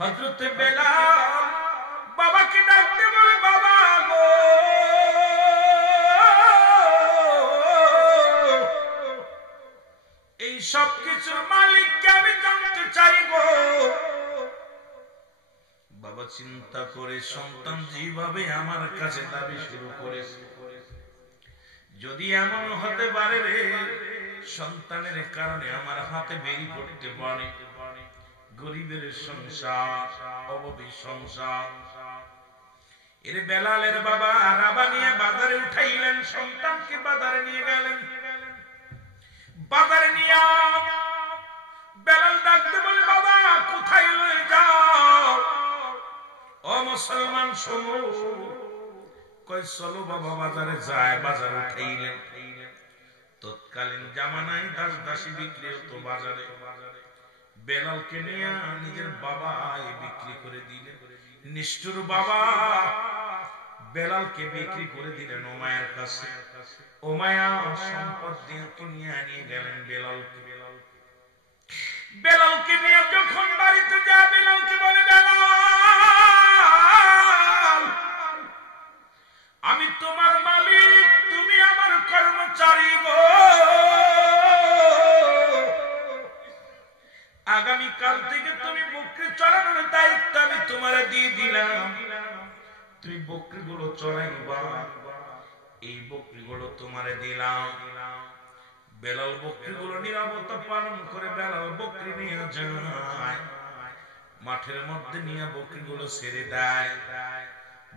হযরত বেলাল বাবাকে ডাকতে বলে, বাবা গো, এই সব কিছুর মালিককে আমি জানতে চাই গো। বাবা চিন্তা করে, সন্তান যেভাবে আমার কাছে দাবি শুরু করেছে, যদি এমন হতে পারে রে সন্তানের কারণে আমার হাতে বেরি পড়তে পারে, গরিবের সংসার, অভাবী সংসার। এর বেলালের বাবা রাবা নিয়ে বাজারে উঠাইলেন, সন্তানকে বাজারে নিয়ে গেলেন। বাজারে নিয়ে বেলাল ডাকতে বলে, বাবা কোথায় লয়ে যাও? ও মুসলমান শোনো। কয় চলো বাবা বাজারে যায়। বাজারে উঠাইলেন। তৎকালীন জামানায় দাস দাসী বিক্রি হতো বাজারে। বেলালকে নিয়ে নিজের বাবা বিক্রি করে দিলেন। নিষ্ঠুর বাবা বেলালকে বিক্রি করে দিলেন উমায়ার কাছে। উমায়া সম্পদ দিয়ে নিয়ে গেলেন বেলালকে। বেলালকে নিয়ে যখন বাড়িতে যায়, বেলালকে বলে, বেলাল আমি তোমার মালিক, তুমি আমার কর্মচারী গো। আগামীকাল থেকে তুমি বকরি চড়ানোর দায়িত্ব আমি তোমারে দিয়ে দিলাম। তুমি বকরিগুলো চড়াইবা, এই বকরিগুলো তোমারে দিলাম। বেলাল বকরিগুলো নিরাপত্তা পালন করে বেলাল বকরি নিয়ে যায়, মাঠের মধ্যে নিয়ে বকরিগুলো ছেড়ে দেয়।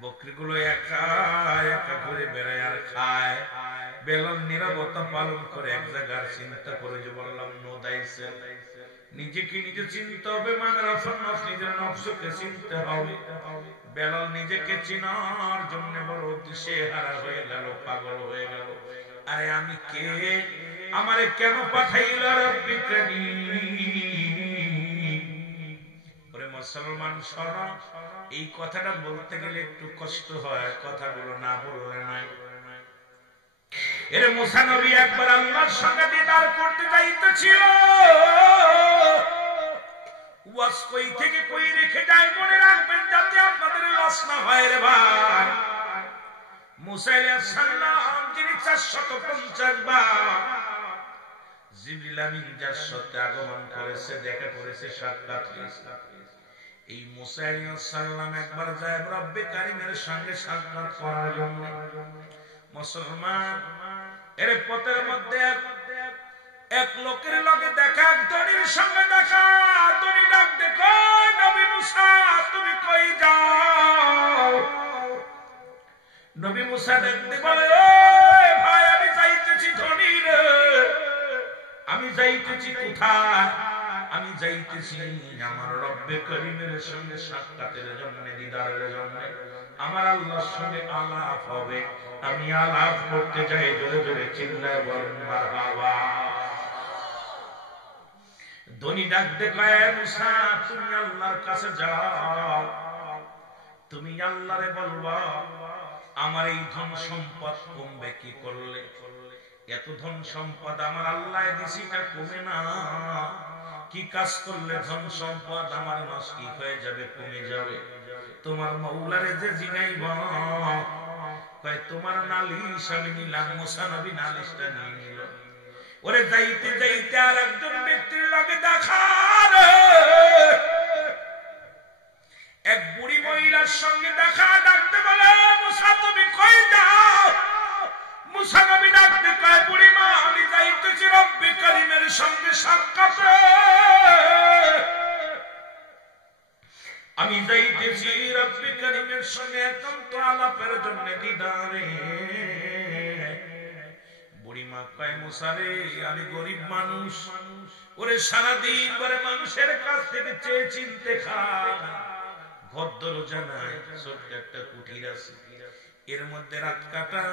বকরিগুলো একা একা করে বেড়ায় আর খায়। বেলাল নিরাপত্তা পালন করে এক জায়গার চিন্তা করে, যে বললাম নো দাইছে, নিজেকে নিজে চিনতে হবে, নিজের নফসকে চিনতে হবে। বেলাল নিজেকে চিনার জন্য বড় দিশেহারা হয়ে গেল, পাগল হয়ে গেল। আরে আমি কে? আমারে কেন পাঠাইল রব্বিল কারীম? ওরে মুসলমান শোনো, এই কথাটা বলতে গেলে একটু কষ্ট হয়, কথাগুলো না বললে নাই। এর মুসা নবী একবার আল্লাহর সঙ্গে দিদার করতে যাইতেছিল। ওয়াজ কই থেকে কই রেখে যায়, মনে রাখবেন যাতে আপনাদের লস না হয় রে ভাই। মুসা আলাইহিস সালাম যিনি 450 বার জিবরিল আমিন যার সাথে আগমন করেছে, দেখা করেছে, সাক্ষাৎ হয়েছে, এই মুসা আলাইহিস সালাম একবার যায় রব্বে কারীমের সঙ্গে সাক্ষাৎ করার জন্য। মুসলমান এর পথের মধ্যে এক লোকের লগে দেখা, এক ধনীর সঙ্গে দেখা। ধনী ডাক দেখো, নবী মুসা তুমি কই যাও? নবী মুসা দেখতে বলে, ও ভাই আমি যাইতেছি ধনী রে। আমি যাইতেছি কোথায়? আমি যাইতেছি আমার রব্বে কারীমের সঙ্গে সাক্ষাতের জন্য, দিদারের জন্য। আমার আল্লাহর সঙ্গে আলাপ হবে, আমি আলাপ করতে যাই। জোরে জোরে চিল্লায় বলেন মারহাবা। ধনী ডাক দেখায়, মুসা তুমি আল্লাহর কাছে যাও, তুমি আল্লাহরে বলবা আমার এই ধন সম্পদ কমবে কি করলে? এত ধন সম্পদ আমার আল্লাহ দিছি, তা কমে না। কি কাজ করলে ধন সম্পদ আমার নষ্ট হয়ে যাবে, কমে যাবে? তোমার মাওলারে যে জিগাইবা, কয় তোমার নালিশ আমি নিলাম। মুসা নবী নালিশটা নিয়ে নিল। ওরে যাইতে যাইতে আর একজন ব্যক্তির লগে দেখা, এক বুড়ি মহিলার সঙ্গে দেখা। ডাকতে বলে, মুসা তুমি কই যাও? মুসা নবী ডাকতে কয়, বুড়ি মা আমি যাইতেছি রব্বে কারীমের সঙ্গে সাক্ষাতে। আমি যাইতেছি রব্বে কারীমের সঙ্গে একান্ত আলাপের জন্য, দিদারে। বুড়িমা কয়, মুসা রে আমি গরিব মানুষ, ওরে সারাদিন করে মানুষের কাছ থেকে চেয়ে চিনতে খাই, ঘর দরজা নাই, ছোট্ট একটা কুটির আছে, এর মধ্যে রাত কাটা।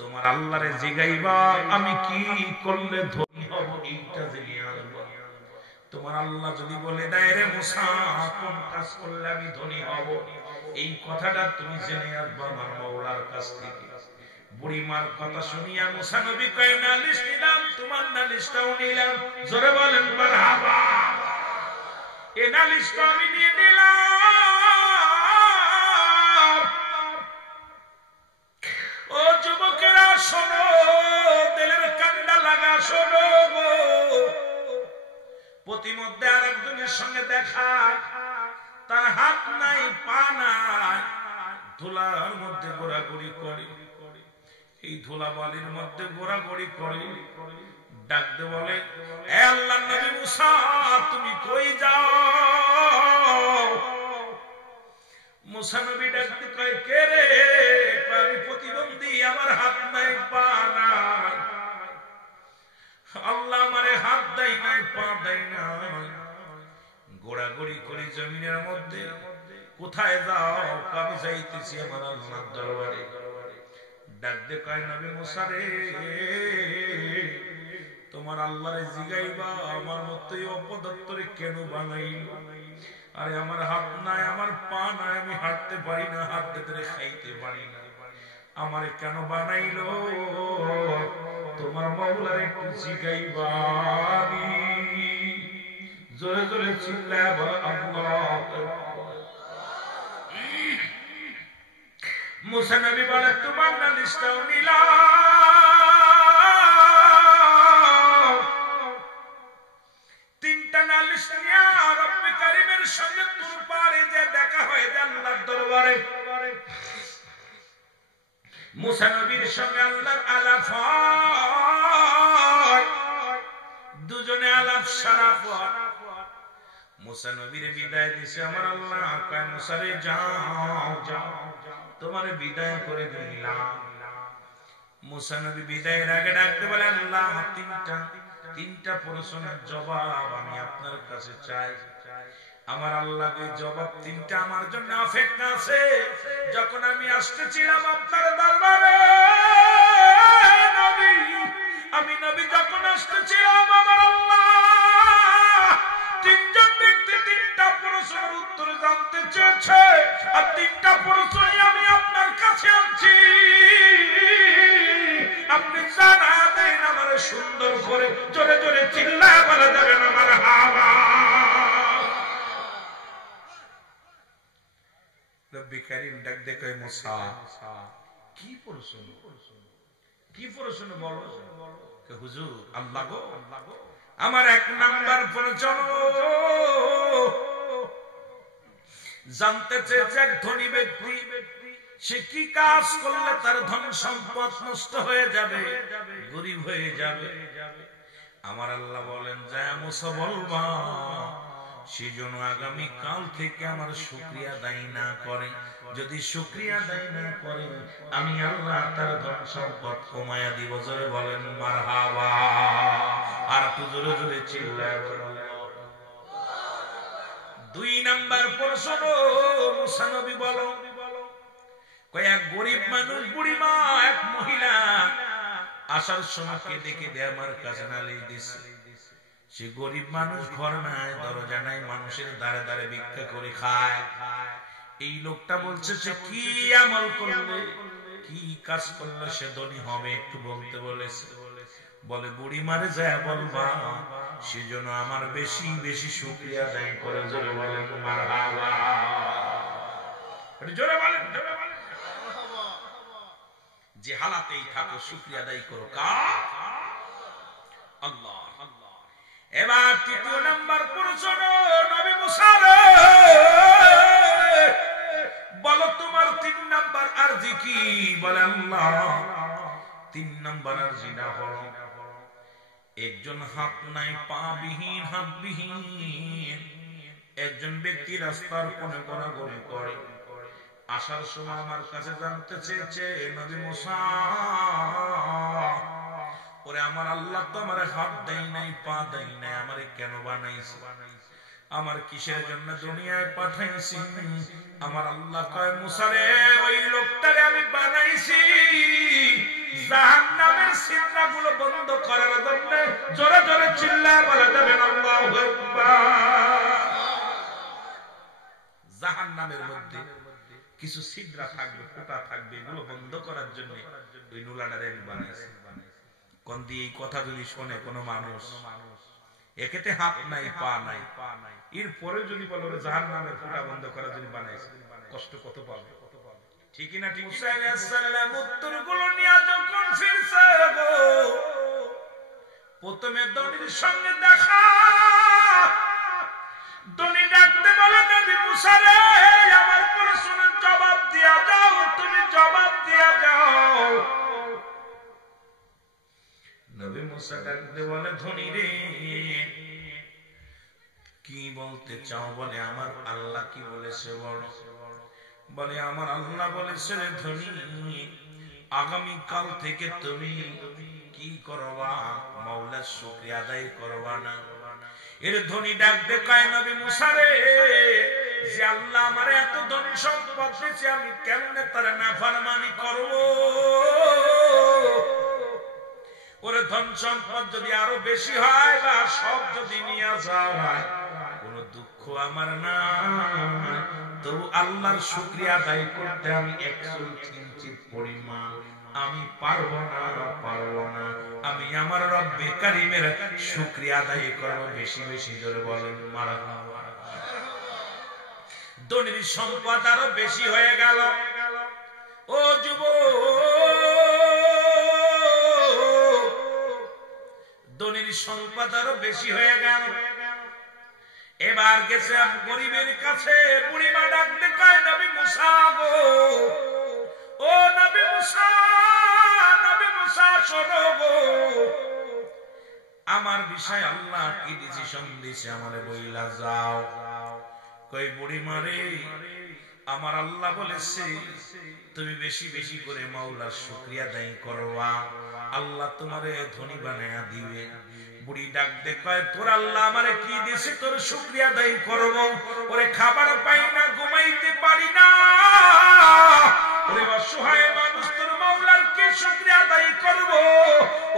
তোমার আল্লাহরে জিগাইবা আমি কি করলে ধনী হব, এইটা জেনে আনবো। তোমার আল্লাহ যদি বলে দেয় রে মুসা কোন কাজ করলে আমি ধনী হব, এই কথাটা তুমি জেনে আসবা আমার মাওলার কাছ থেকে। বুড়িমার কথা শুনিয়া মুসা নবী কয়, নালিশ নিলাম, তোমার নালিশটাও নিলাম। জোরে বলেন মারহাবা। এ নালিশটা আমি নিয়ে নিলাম। ও যুবকেরা শোনো, দিলের কান্ডা লাগা শোনো। প্রতিমধ্যে আর একজনের সঙ্গে দেখা, তার হাত নাই পা নাই, ধুলার মধ্যে ঘোরাঘুরি করে, এই ধুলা বালির মধ্যে ঘোরাঘুরি করে। ডাকতে বলে, এ আল্লাহর নবী মুসা, তুমি কই যাও? মুসা নবী ডাকতে কয়, কে রে? আমি প্রতিবন্ধী, আমার হাত নাই পা নাই। আল্লাহ আমারে হাত দেয় নাই, পা দেয় নাই, ঘোরাঘুরি করি জমিনের মধ্যে। কোথায় যাও? আমি যাইতেছি আমার আল্লাহর দরবারে। ডাকতে কয়, নবী মুসা রে, তোমার আল্লাহরে জিগাইবা আমার মতোই অপদত্তরে কেন বানাইল? আরে আমার হাত নাই, আমার পা নাই, আমি হাঁটতে পারি না, হাত ধরে খাইতে পারি না, আমারে কেন বানাইলো? তোমার মাওলারে একটু জিগাইবা। জোরে জোরে চিল্লায় বলো আল্লাহু আকবার। মুসা নবী বলে, তোমার নালিশটাও নিলাম। তিনটা নালিশ নিয়ে রব্বে কারীমের সঙ্গে তুর পারে যে দেখা হয় আল্লাহর দরবারে। মুসা নবীর সঙ্গে আল্লাহর আলাপ হয়, দুজনে আলাপ সারাপ হয়। মুসা নবীর বিদায় দিছে আমার আল্লাহ, কয় মুসা রে যাও যাও, তোমারে বিদায় করে দিলাম। মুসা নবী বিদায়ের আগে ডাকতে বলে, আল্লাহ তিনটা প্রশ্নের জবাব আমি আপনার কাছে চাই। আমার আল্লাহকে জবাব তিনটা আমার জন্য অপেক্ষা আছে। যখন আমি আসতেছিলাম আপনার দরবারে নবী, আমি নবী যখন আসতেছিলাম, আমার আল্লাহ তিনজন ব্যক্তি তিনটা প্রশ্নের উত্তর জানতে চেয়েছে, আর তিনটা প্রশ্নই আমি আপনার কাছে আনছি। আপনি জানা দেন আমার সুন্দর করে, জোরে জোরে চিল্লায় বলা যাবে না আমার হাওয়া। রব্বে কারীম ডাক দে কয়, মুসা কি প্রশ্ন, কি প্রশ্ন বলো? হুজুর আল্লাহ গো, আমার এক নাম্বার প্রশ্ন জানতে চেয়েছে, এক ধনী ব্যক্তি সে কি কাজ করলে তার ধন সম্পদ নষ্ট হয়ে যাবে, গরিব হয়ে যাবে? আমার আল্লাহ বলেন, যায় মুসা বলবা সেজন্য আগামী কাল থেকে আমার শুকরিয়া আদায় না করে, যদি শুকরিয়া আদায় না করে আমি আল্লাহ তার ধন সম্পদ কমায়া দিব। জোরে বলেন মারহাবা। আর একটু জোরে জোরে চিল্লায় বলেন। দুই নাম্বার প্রশ্ন মুসা নবী বলো, কয়েক গরিব মানুষ, বুড়ি মা, এক মহিলা আসার সময় কেঁদে কেঁদে আমার কাছে নালিশ দিছে। সে গরিব মানুষ, ঘর নাই, দরজা নাই, মানুষের দ্বারে দ্বারে ভিক্ষা করে খায়। এই লোকটা বলছে সে কি আমল করলে, কি কাজ করলে সে ধনী হবে, একটু বলতে বলেছে। বলে, বুড়ি মারে যায় বলবা সেজন্য আমার বেশি বেশি শুকরিয়া আদায় করে। জোরে বলেন মারহাবা। জোরে বলেন, জোরে বলেন। যে হালাতেই থাকো শুকরিয়া আদায় করো কার? আল্লাহ। এবার তৃতীয় নাম্বার প্রশ্ন নবী মুসা রে, বলো তোমার তিন নাম্বার আরজি কি? বলে, আল্লাহ তিন নাম্বার আরজি না হলো একজন হাত নাই, পা বিহীন, হাত বিহীন একজন ব্যক্তি রাস্তার কোণে ঘোরাঘুরি করে। আসার সময় আমার কাছে জানতে চেয়েছে, নবী মুসা ওরে আমার আল্লাহ তো আমার হাত দেয় নাই, পা দেয় নাই, আমারে কেন বানাইছে, আমার কিসের জন্য দুনিয়ায় পাঠাইছি? আমার আল্লাহ কয়, মুসা রে ওই লোকটারে আমি বানাইছি জাহান্নামের সিদরাগুলো বন্ধ করার জন্য। জোরে জোরে চিল্লায় বলা যাবে না আল্লাহু আকবার। জাহান্নামের মধ্যে কিছু ছিদ্রা থাকবে, ফুটা থাকবে, এগুলো বন্ধ করার জন্য ওই নুলাটারে আমি বানাইছি। কোন দিয়ে এই কথা যদি শোনে কোনো মানুষ, একেতে হাত নাই পা নাই, এরপরে যদি বলো জাহান্নামের ফুটা বন্ধ করার জন্য বানাইছে, কষ্ট কত পাবে? ঠিকই না ঠিক? হুসাইন আলাইহিস সালাম উত্তরগুলো নিয়ে যখন ফিরছে গো, প্রথমে দনির সঙ্গে দেখা, দনি ডাকতে বলে নবী মুসা রে, আমার প্রশ্নের জবাব দিয়া যাও, তুমি জবাব দিয়া যাও। নবী মুসা ডাকতে বলে ধনী রে, কি বলতে চাও? বলে আমার আল্লাহ কি বলেছে বলো। বলে আমার আল্লাহ বলেছে রে ধনী, আগামী কাল থেকে তুমি কি করবা? মাওলার শুকরিয়া আদায় করবা না? এর ধনী ডাকতে কয় নবী মুসা রে, যে আল্লাহ আমার এত ধন সম্পদ দিয়েছে, আমি কেমনে তার নাফরমানি করব? ওরে ধন সম্পদ যদি আরো বেশি হয় বা সব যদি নিয়ে যায়, কোন দুঃখ আমার না, তবু আল্লাহর শুকরিয়া আদায় করতে আমি 103 পরিমাণ আমি পারবো না, পারবো না। আমি আমার রব্বে কারীমের শুকরিয়া আদায় করব বেশি বেশি। জোরে বলেন মারহাবা। ধনীর সম্পদ আরো বেশি হয়ে গেল। ও যুবক, ধনীর সম্পদ আরো বেশি হয়ে গেল। এবার গেছে গরিবের কাছে, বুড়িমা ডাকতে কয় নবী মুসা গো, ও নবী মুসা, নবী মুসা শোনো গো, আমার বিষয় আল্লাহ কি ডিসিশন দিছে আমারে বইলা যাও। কই বুড়িমা রে, আমার আল্লাহ বলেছে তুমি বেশি বেশি করে মাওলার শুকরিয়া আদায় করবা, আল্লাহ তোমারে ধনী বানায়া দিবে। বুড়ি ডাকতে কয় তোর আল্লাহ আমারে কি দিয়েছে তোর শুকরিয়া আদায় করব? ওরে খাবার পাই না, ঘুমাইতে পারি না, ওরে অসহায় মানুষ, তোর মাওলার কি শুকরিয়া আদায় করব?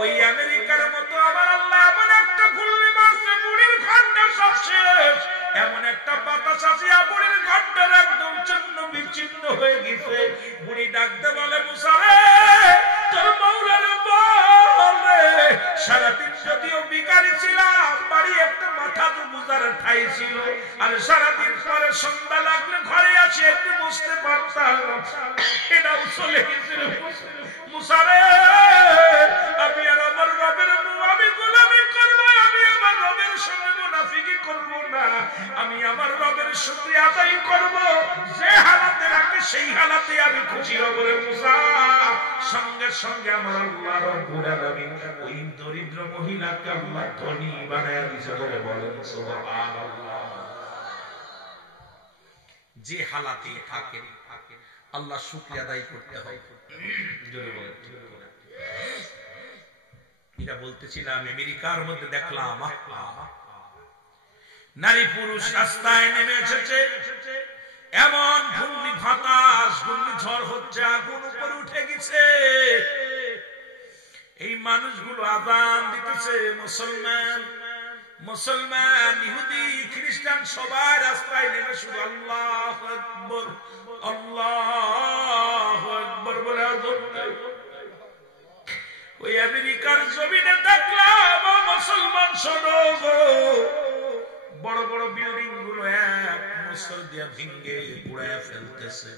ওই আমেরিকার মতো আমার আল্লাহ এমন একটা গুল্লি মারছে, বুড়ির ঘন্টা সব শেষ, এমন একটা বাতাস আসিয়া বুড়ির ঘন্টার একদম চিহ্ন বিচ্ছিন্ন হয়ে গেছে। বুড়ি ডাকতে বলে মুসা রে, তোর মাওলার বল রে, সারাদিন যদিও বিকারি ছিলাম, বাড়ি একটা মাথা তো বুঝার ঠাই ছিল, আর সারাদিন পরে সন্ধ্যা লাগলে ঘরে আসে একটু বসতে পারতাম, এটাও চলে গেছিল। মুসা রে, আমি আর আমার রবের আমি গোলামি করব, আমি আমার রবের সঙ্গে মুনাফিকি করব না, আমি আমার রবের শুকরিয়া আদায় করব, যে হালাতে রাখে সেই হালাতে আমি খুশি হব রে মুসা। সঙ্গে সঙ্গে আমার আল্লাহ রব্বুল আলামিন ওই দরিদ্র মহিলাকে আল্লাহ ধনী বানায়া দিয়েছে। বলে বলেন সুবহানাল্লাহ। যে হালাতে থাকে আল্লাহ শুকরিয়া আদায় করতে হয়। জোরে বলেন। এটা বলতেছিলাম, আমেরিকার মধ্যে দেখলাম নারী পুরুষ রাস্তায় নেমে এসেছে, এমন ঘূর্ণি বাতাস, ঘূর্ণিঝড় হচ্ছে, আগুন উপরে উঠে গেছে। এই মানুষগুলো আযান দিতেছে, মুসলমান মুসলমান ইহুদি খ্রিস্টান সবাই রাস্তায় নেমে শুধু আল্লাহু আকবার আল্লাহু আকবার বলে আযান দেয়। ওই আমেরিকার জমিনে দেখলাম মুসলমান শোনো গো, বড় বড় বিল্ডিং গুলো এক মুসল দিয়া ভেঙে পুড়ায় ফেলতেছে,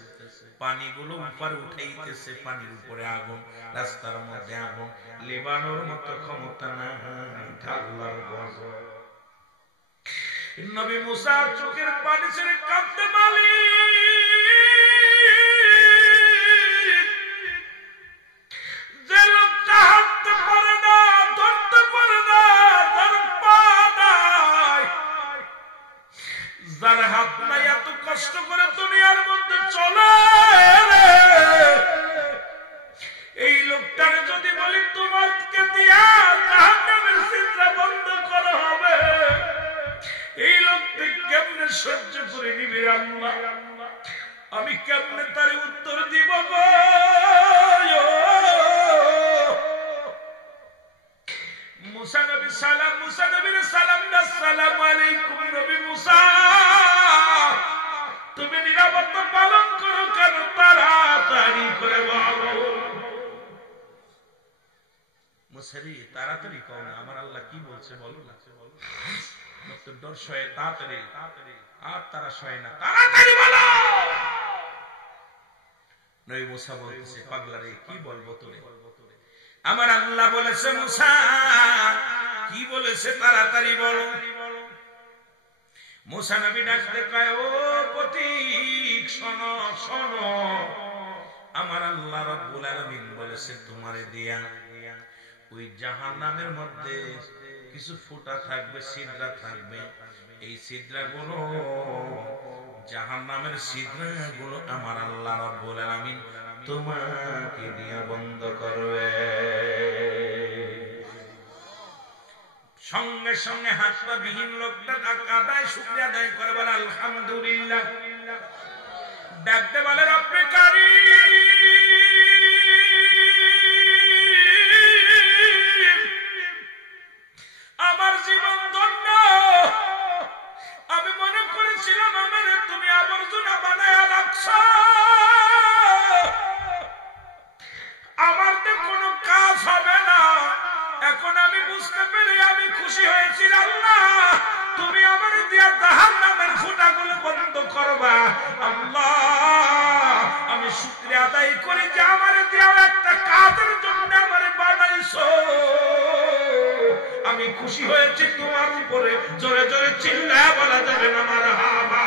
পানিগুলো উপরে উঠাইতেছে, পানির উপরে আগুন, রাস্তার মধ্যে আগুন, লেবানোর মতো ক্ষমতা না আল্লাহর গজব। নবী মুসা চোখের পানি ছেড়ে কাঁদতে মালিক, যে লোকটা হাঁটতে পারে না, ধরতে পারে না, যার পা নাই, যার হাত নাই, এত কষ্ট করে দুনিয়ার মধ্যে চলে, এই লোকটারে যদি বলি তোমাকে দিয়া জাহান্নামের সিদরা বন্ধ করা হবে, এই লোকটা কেমনে সহ্য করে নিবে আল্লাহ? আমি কেমনে তার উত্তর দিব গো? মুসা নবী সালাম, মুসা নবীর সালাম, আসসালামু আলাইকুম নবী মুসা, তুমি নিরাপত্তা পালন করো কেন? তাড়াতাড়ি করে বলো। মুসারি তাড়াতাড়ি কও না, আমার আল্লাহ কি বলছে বলো না। তো ডর সয়ে তাড়াতাড়ি, আর তারা সয়ে না, তাড়াতাড়ি বলো। নবী মুসা বলতেছে, পাগলা রে কি বলবো তোরে? আমার আল্লাহ বলেছে মুসা কি বলেছে তাড়াতাড়ি বলো। মুসা নবী ডাকতে কয়, ও পথিক শোনো শোনো, আমার আল্লাহ রাব্বুল আলামিন বলেছে তোমারে দিয়া ওই জাহান্নামের মধ্যে কিছু ফুটা থাকবে, ছিদ্রা থাকবে। এই ছিদ্রাগুলো, জাহান্নামের ছিদ্রাগুলো আমার আল্লাহ রাব্বুল আলামিন তোমাকে দিয়া বন্ধ করবে। সঙ্গে সঙ্গে হাত পা বিহীন লোকটা কাদায় শুকরিয়া আদায় করে বলে আলহামদুলিল্লাহ। ডাকতে বলে রব্বে কারীম, আমার জীবন ধন্য। আমি মনে করেছিলাম আমার তুমি আবর্জনা বানায়া রাখছো, আমার তো কোনো কাজ হবে না। এখন আমি বুঝতে পেরে আমি খুশি হয়েছি, আল্লাহ তুমি আমার দিয়া জাহান্নামের ফুটাগুলো বন্ধ করবা। আল্লাহ আমি শুকরিয়া আদায় করি যে আমার দিয়া একটা কাজের জন্য আমারে বানাইছো। আমি খুশি হয়েছি তোমার উপরে। জোরে জোরে চিল্লায়া বলা যাবে না মারহাবা।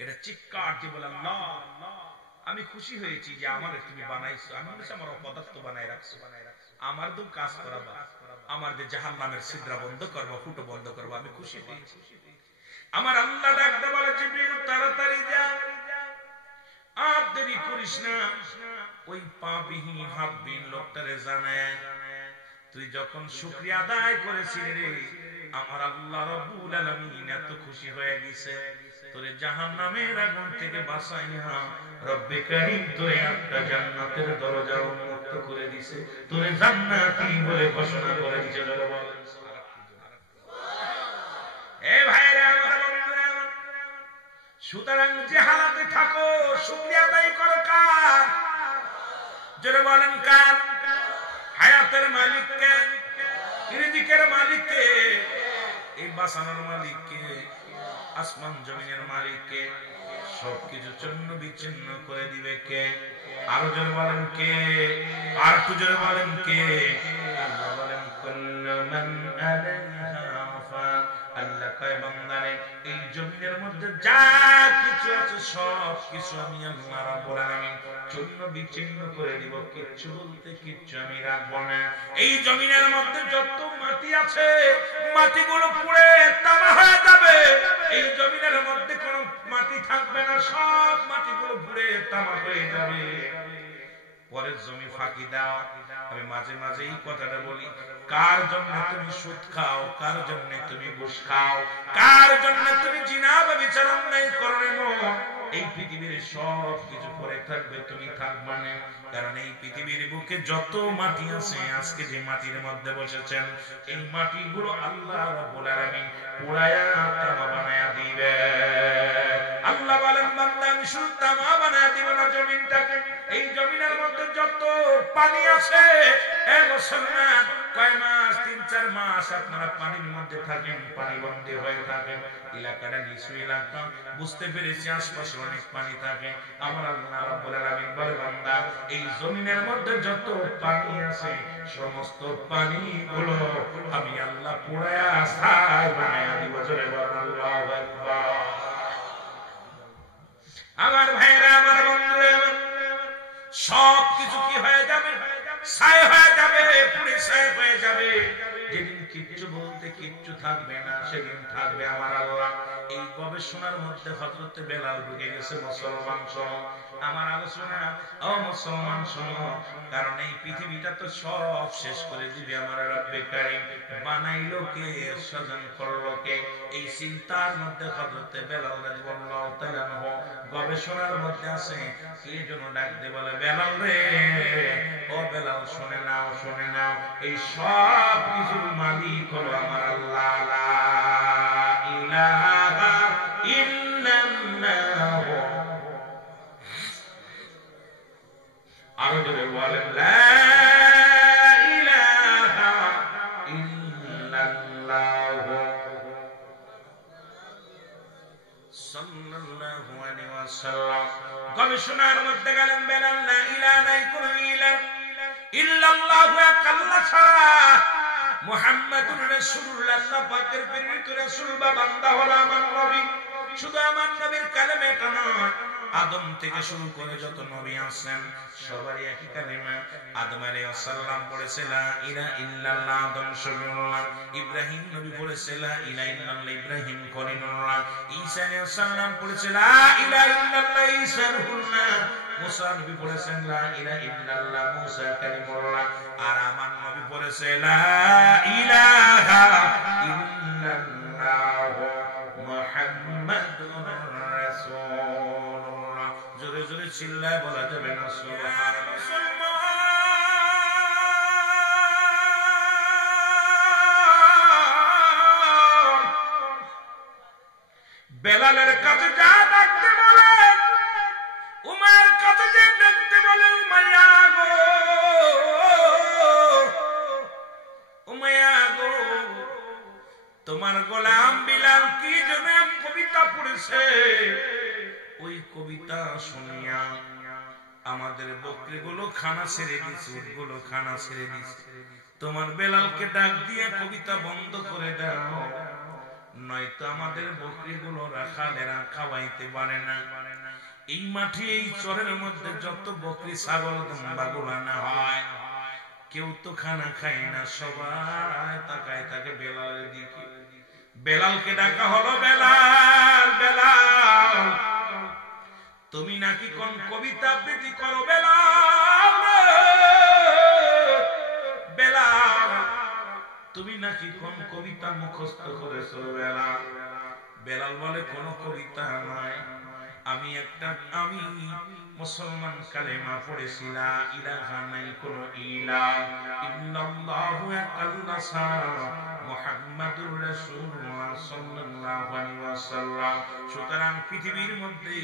এটা চিৎকার দিয়ে বলে আল্লাহ আমি খুশি হয়েছি যে আমার তুমি বানাইছো, আমি বলেছি আমার অপদার্থ বানায় রাখছো, আমার তো কাজ করাবা, আমার যে জাহান্নামের ছিদ্রা বন্ধ করবা, ফুটো বন্ধ করবা, আমি খুশি হয়েছি। আমার আল্লাহ ডাকতে বলে জিবরিল তাড়াতাড়ি যা, আর দেরি করিস না। ওই পাপিহীন হাতবিহীন লোকটারে জানায় তুই যখন শুকরিয়া আদায় করেছিলি রে, আমার আল্লাহ রাব্বুল আলামিন এত খুশি হয়ে গেছে তোরে জাহান্নামের আগুন থেকে বাঁচাইয়া রব্বে কারীম তোরে একটা জান্নাতের দরজা উন্মুক্ত করে দিয়েছে, তোরে জান্নাতি বলে ঘোষণা করে দিয়েছে। এই ভাইরা আমার বন্ধুরা, সুতরাং যে হালাতে থাকো শুকরিয়া আদায় করো কার? জোরে বলেন কার? হায়াতের মালিককে, রিজিকের মালিককে, এই বাঁচানোর মালিককে, আসমান জমিনের মালিককে, সবকিছু চন্ন বিচ্ছিন্ন করে দিবে কে? আরো জোরে বলেন কে? আর একটু জোরে বলেন কে? আল্লাহ বলেন কুল্লু মান আলাইহা ফান। আল্লাহ কয় বান্দারে এই জমিনের মধ্যে যা কিছু আছে সব কিছু আমি আল্লাহ রাব্বুল আলামিন চূর্ণ বিচ্ছিন্ন করে দিব, কিচ্ছু বলতে কিচ্ছু আমি রাখবো না। এই জমিনের মধ্যে যত মাটি আছে মাটিগুলো পুড়ে তামা হয়ে যাবে। এই জমিনের মধ্যে কোনো মাটি থাকবে না, সব মাটিগুলো পুড়ে তামা হয়ে যাবে। পরের জমি ফাঁকি দাও। আমি মাঝে মাঝে এই কথাটা বলি, কার জন্য তুমি সুদ খাও, কার জন্য তুমি ঘুষ খাও, কার জন্য তুমি জিনা বা বিচার অন্যায় করো রে মন? এই পৃথিবীর সব কিছু পরে থাকবে, তুমি থাকবে না। কারণ এই পৃথিবীর বুকে যত মাটি আছে, আজকে যে মাটির মধ্যে বসেছেন, এই মাটিগুলো আল্লাহ রাব্বুল আলামিন পুরায়া তামা বানায়া দিবে। আল্লাহ বলেন বান্দা আমি শুধু তামা বানায়া দিব না জমিনটাকে, এই জমিনের মধ্যে যত পানি আছে, এ মুসলমান কয় মাস, 3-4 মাস আপনারা পানির মধ্যে থাকেন, পানি বন্দী হয়ে থাকেন। এলাকাটা নিচু এলাকা, বুঝতে পেরেছি আশপাশে অনেক পানি থাকে। আমার আল্লাহ রাব্বুল আলামিন বলে বান্দা এই জমিনের মধ্যে যত পানি আছে সমস্ত পানিগুলো আমি আল্লাহ পুরায়া ছাই বানায়া দিব। জোরে বলেন আল্লাহু আকবার। আমার ভাইরা, আমার বন্ধুরা, সব কিছু কি হয়ে যাবে? ছাই হয়ে যাবে, পুড়ে ছাই হয়ে যাবে। যেদিন কিচ্ছু বলতে কিচ্ছু থাকবে না, সেদিন থাকবে আমার আল্লাহ। এই গবেষণার মধ্যে হযরত বেলাল ঢুকে গেছে। মুসলমান শোনো আমার আলোচনা, ও মুসলমান শোনো, কারণ এই পৃথিবীটা তো সব শেষ করে দিবে আমার রব্বে কারীম। বানাইলো কে, সৃজন করলো কে? এই চিন্তার মধ্যে হযরত বেলাল রাদিয়াল্লাহু তাআলা গবেষণার মধ্যে আছে। কে যেন ডাক দিয়ে বলে, বেলাল রে, ও বেলাল শুনে নাও, শুনে নাও, এই সব কিছুর মালিক হলো আমার আল্লাহ। লা ইলাহা ইল্লাল্লাহ। আরো জোরে বলে সাল্লাল্লাহু আলাইহি ওয়াসাল্লাম গবেষণার মধ্যে গেলেন বেলাল লা ইলাহা নাই কোনো ইলাহ ইল্লাল্লাহু আল্লাহ ছাড়া মুহাম্মাদুর রাসূলুল্লাহ আল্লাহ পাকের প্রেরিত রাসূল বা বান্দা হলো আমার নবী। শুধু আমার নবীর কালেমা এটা নয়, আদম থেকে শুরু করে যত নবী আছেন সবারই একই কালেমা। আদম আলাইহিস সালাম পড়েছে লা ইলাহা ইল্লাল্লাহ, আদম শফিউল্লাহ। ইব্রাহিম নবী পড়েছে লা ইলাহা ইল্লাল্লাহ, ইব্রাহিম খলিলুল্লাহ। ঈসা আলাইহিস সালাম পড়েছে লা ইলাহা ইল্লাল্লাহ, ঈসা রূহুল্লাহ। মুসা নবী পড়েছেন লা ইলাহা ইল্লাল্লাহ, মুসা কালিমুল্লাহ। আর আমার নবী পড়েছে লা ইলাহা ইল্লাল্লাহ মুহাম্মাদুর রাসূলুল্লাহ। জোরে জোরে চিল্লায় বলা যাবে না সুবহানাল্লাহ। বেলালের কাছে যা ডাকতে বলে, উমায়ের কাছে যে ডাকতে বলে, উমাইয়া গো উমাইয়া গো, তোমার গোলাম বিলাল কি জন্য কবিতা পড়েছে, ওই কবিতা শুনিয়া আমাদের বকরিগুলো খানা ছেড়ে দিছে, উটগুলো খানা ছেড়ে দিছে। তোমার বেলালকে ডাক দিয়ে কবিতা বন্ধ করে দাও, নয়তো আমাদের বকরিগুলো রাখালেরা খাওয়াইতে পারে না। এই মাঠে এই চরের মধ্যে যত বকরি ছাগল দুম্বা গোলানো হয়, কেউ তো খানা খায় না, সবাই তাকায় থাকে বেলালের দিকে। বেলালকে ডাকা হলো, বেলাল বেলাল তুমি নাকি কোন কবিতা আবৃত্তি করো? বেলাল বেলাল তুমি নাকি কোন কবিতা মুখস্থ করেছো? বেলাল বেলাল বলে কোন কবিতা নয়, আমি মুসলমান কালেমা পড়েছি, লা ইলাহা নাই কোনো ইলাহ ইল্লাল্লাহু আল্লাহ ছাড়া মুহাম্মাদুর রাসূলুল্লাহ সাল্লাল্লাহু আলাইহি ওয়াসাল্লাম। সুতরাং পৃথিবীর মধ্যে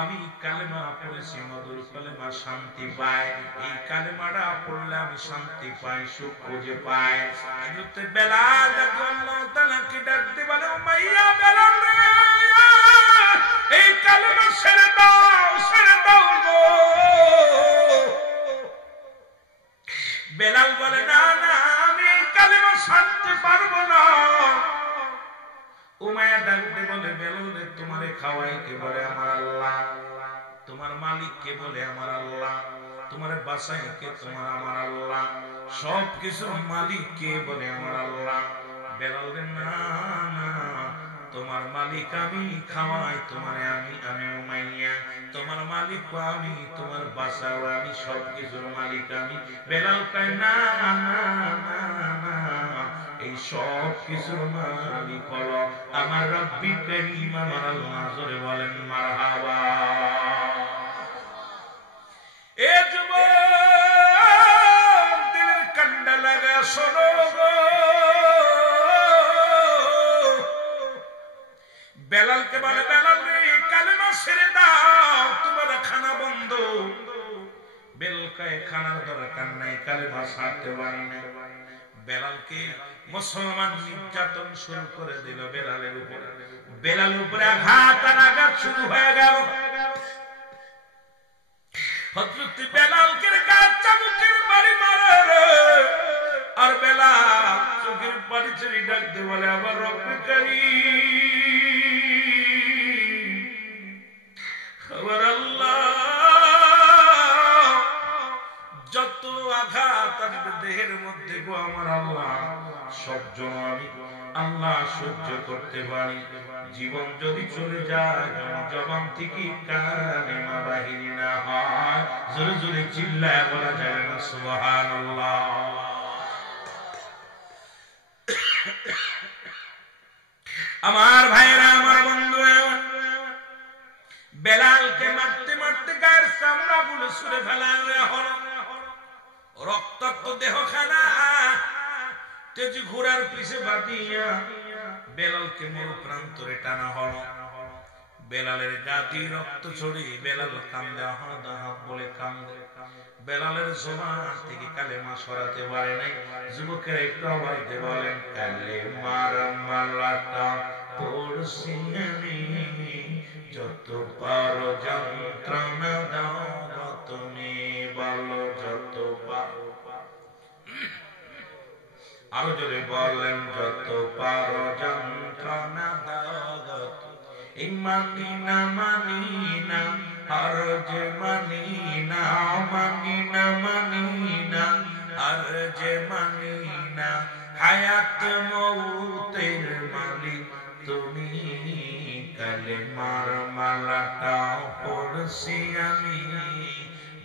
আমি কালেমা পড়েছি, মধুর কালেমা, শান্তি পাই। এই কালেমাটা পড়লে আমি শান্তি পাই, সুখ খুঁজে পাই। কিন্তু বেলাল আল্লাহ তাআলাকে ডাকতে বলে, উমাইয়া বেলাল রে, এই কালেমা ছেড়ে দাও গো। বেলাল বলে না না, আমি এই কালেমা ছাড়তে পারবো না। উমাইয়া ডাকতে বলে, বেলাল রে, তোমারে খাওয়াই কে বলে? আমার আল্লাহ। তোমার মালিক কে বলে? আমার আল্লাহ। তোমারে বাঁচাই কে? তোমার আমার আল্লাহ। সব কিছুর মালিক কে বলে? আমার আল্লাহ। বেলাল রে না না, তোমার মালিক আমি, খাওয়াই তোমারে আমি উমাইয়া। তোমার মালিক আমি, তোমার বাঁচাও আমি, সব কিছুর মালিক আমি। বেলাল কয় না না না, এই সব কিছুর মালিক হলো আমার রব্বি কারীম, আমার আল্লাহ। জোরে বলেন মারহাবা। এ যুবক দিলের কান্ডা লাগা শোনো গো, বেলালকে বলে, বেলাল রে, কালেমা ছেড়ে দাও, তোমার খানা বন্ধ। বেলাল কয় খানার দরকার নাই, কালেমা ছাড়তে পারি না। বেলালকে মুসলমান নির্যাতন শুরু করে দিল বেলালের উপরে। বেলাল উপরে আঘাত আর আঘাত শুরু হয়ে গেল। হযরত বেলালকে গায়ে চাবুকের বাড়ি মারে, আর বেলাল চোখের পানি ছেড়ে ডাকতে বলে, আমার রব্বে কারীম, আমার আল্লাহ, যত আঘাত আসবে দেহের মধ্যে গো আমার আল্লাহ, সব জন আমি আল্লাহ সহ্য করতে পারি। জীবন যদি চলে যায়, জবান থেকে কালেমা বাহির না হয়, জোরে জোরে চিল্লায় বলা যায় না সুবহানাল্লাহ। আমার ভাইরা, আমার বন্ধুরা, বেলালকে মারতে মারতে গায়ের চামড়া গুলো ছুঁড়ে ফেলা হলো। রক্তাক্ত দেহখানা তেজি ঘোড়ার পিছে বাঁধিয়া বেলালকে মূল প্রান্তরে টানা হলো। বেলালের গাতি রক্ত ছড়িয়ে বেলাল কান্দে, আহাদ আহাদ বলে কান্দে। বেলালের জবান থেকে কালেমা সরাতে পারে নাই। যুবকের একটু আওয়াজ দিয়ে বলেন, কালেমার মালাটা পড়ছি আমি, আরো জোরে বলেন যত পারো যন্ত্রণা দাও যত এই মানি না আর যে মানি না আর যে মানি না হায়াত মৌতের মালিক তুমি কালেমার মালাটা পড়ছি আমি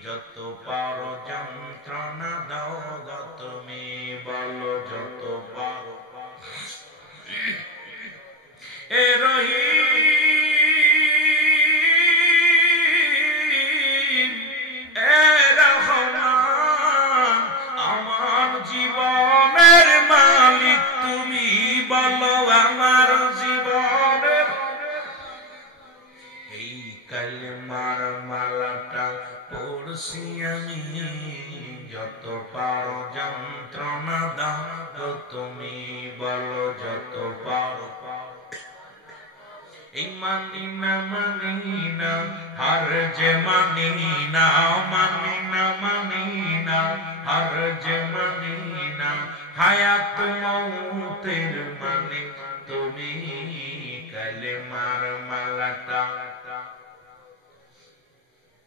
যত পারো যন্ত্রণা দাও গো তুমি বলো যত পারো এ রহিম এ রহমান আমার জীবনের মালিক তুমি বলো আমার জীবনের এই কালেমার মালাটা পড়ছি আমি যত পারো যন্ত্রণা দাও তুমি বলো যত পারো এই মানি না আর যে মানি না আর যে মানি না হায়াত মৌতের মানে তুমি কালেমার মালাটা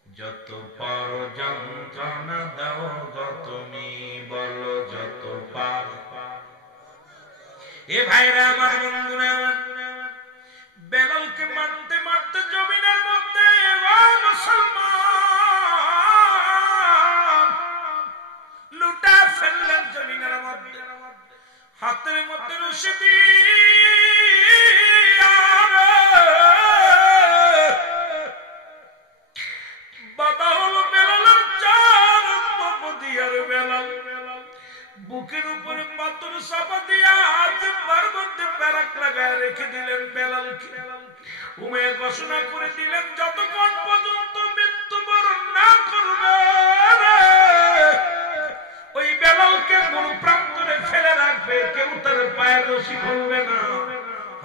যত পারো যন্ত্রণা দাও গো তুমি বলো যত পারো এ ভাইরা আমার বন্ধুরা বেলালকে মারতে মারতে জমিনের মধ্যে মুসলমান লুটা ফেললেন জমিনের মধ্যে হাতের মধ্যে রশি বাবা হলো বেলালের চার পদিয়ার বেলাল বুকের উপরে পাথর চাপা দিয়া জিহ্বার মধ্যে প্যারাক লাগায় রেখে দিলেন বেলালকে উমাইয়া ঘোষণা করে দিলেন যতক্ষণ পর্যন্ত মৃত্যুবরণ না করবে ওই বেলালকে মরু প্রান্তরে ফেলে রাখবে কেউ তার পায়ের রশি খুলবে না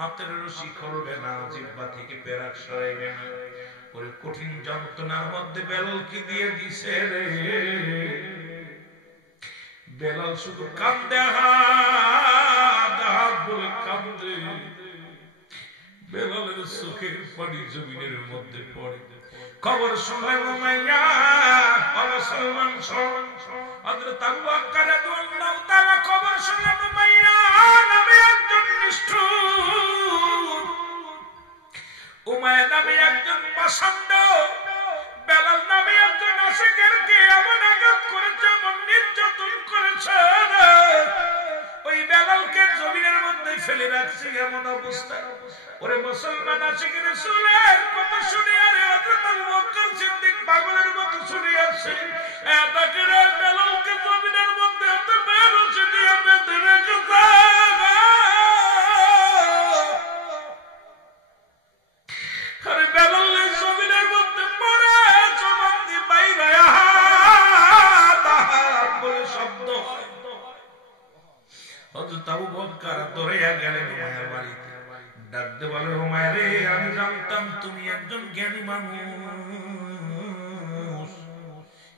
হাতের রশি খুলবে না জিহ্বা থেকে প্যারাক সরাইবে না ওই কঠিন যন্ত্রণার মধ্যে বেলালকে দিয়ে দিছে রে বেলাল শুধু কান্দে হাত বলে কান্দে বেলালের চোখের পানি জমিনের মধ্যে পড়ে খবর শুনলেন উমাইয়া মুসলমান হযরত আবু বকর রাদিয়াল্লাহু তাআলা খবর শুনলেন উমাইয়া নামে একজন নিষ্ঠুর উমাইয়া নামে একজন পাষণ্ড বেলাল নামে একজন আশিকেরকে এমন আঘাত করেছে এমন নির্যাতন করেছে ওই বেলালকে জমিনের মধ্যে ফেলে রাখছে এমন অবস্থা ওরে মুসলমান আশিকের রাসূলের কথা শুনে আরে হযরত আবু বকর সিদ্দিক পাগলের মতো শুনে আসে এত করে বেলালকে জমিনের মধ্যে এত বেরোছে দিয়ে বেঁধে রেখেছে আরে বেলালের জমিনের মধ্যে পড়ে জবান দিয়ে বাইরে বলে শব্দ হয় হযরত আবু বকর দৌড়িয়া গেলেন উমাইয়ার বাড়িতে ডাক দিয়ে বলে উমাইয়া রে আমি জানতাম তুমি একজন জ্ঞানী মানুষ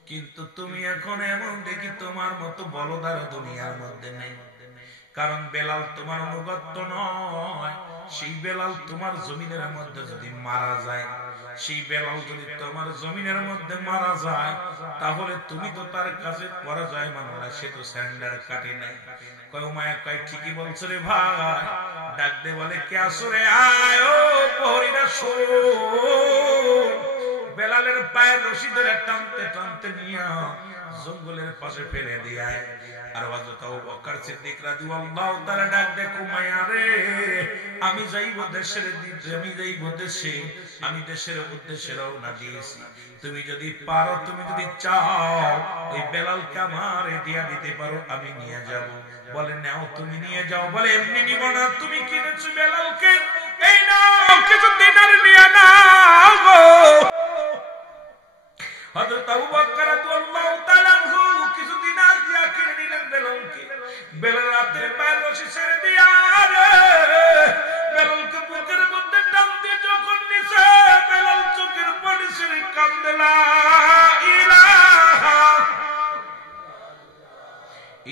কিন্তু তুমি এখন এমন দেখি তোমার মতো বলদার দুনিয়ার মধ্যে নেই কারণ বেলাল তোমার অনুগত নয় সেই বেলাল তোমার জমিনের মধ্যে যদি মারা যায় সেই বেলাল যদি তোমার জমিনের মধ্যে মারা যায় তাহলে তুমি তো তার কাছে পরাজয় মানো না সে তো স্যান্ডার কাটে নাই কয় উমাইয়া কয় ঠিকই বলছো রে ভাই ডাক দে বলে কে আসরে আয় ও প্রহরীরা শোন বেলালের পায়ের রশি ধরে টানতে টানতে নিয়ে জঙ্গলের পাশে ফেলে দিয়ে আর হযরত আবু বকর সিদ্দিক রাদিয়াল্লাহু তাআলা ডাক দে উমাইয়া রে আমি যাইব দেশের দিকে আমি যাইব দেশে আমি দেশের উদ্দেশ্যে রওনা দিয়েছি তুমি যদি পারো তুমি যদি চাও ওই বেলালকে আমারে দিয়া দিতে পারো আমি নিয়ে যাব বলে নাও তুমি নিয়ে যাও বলে এমনি নিব না তুমি কিনেছো বেলালকে এই নাও কিছু দিনার নিয়ে নাও গো হযরত আবু বকর রাদিয়াল্লাহু তাআলা কিছু দিনার দিয়া কিনে নিলেন বেলালকে বেলাল রাতের পায়ের রশি ছেড়ে দিয়া বেলালকে বুকের মধ্যে টান দিয়ে যখন নিছে বেলাল চোখের পানি ছেড়ে কান্দে লা ইলাহা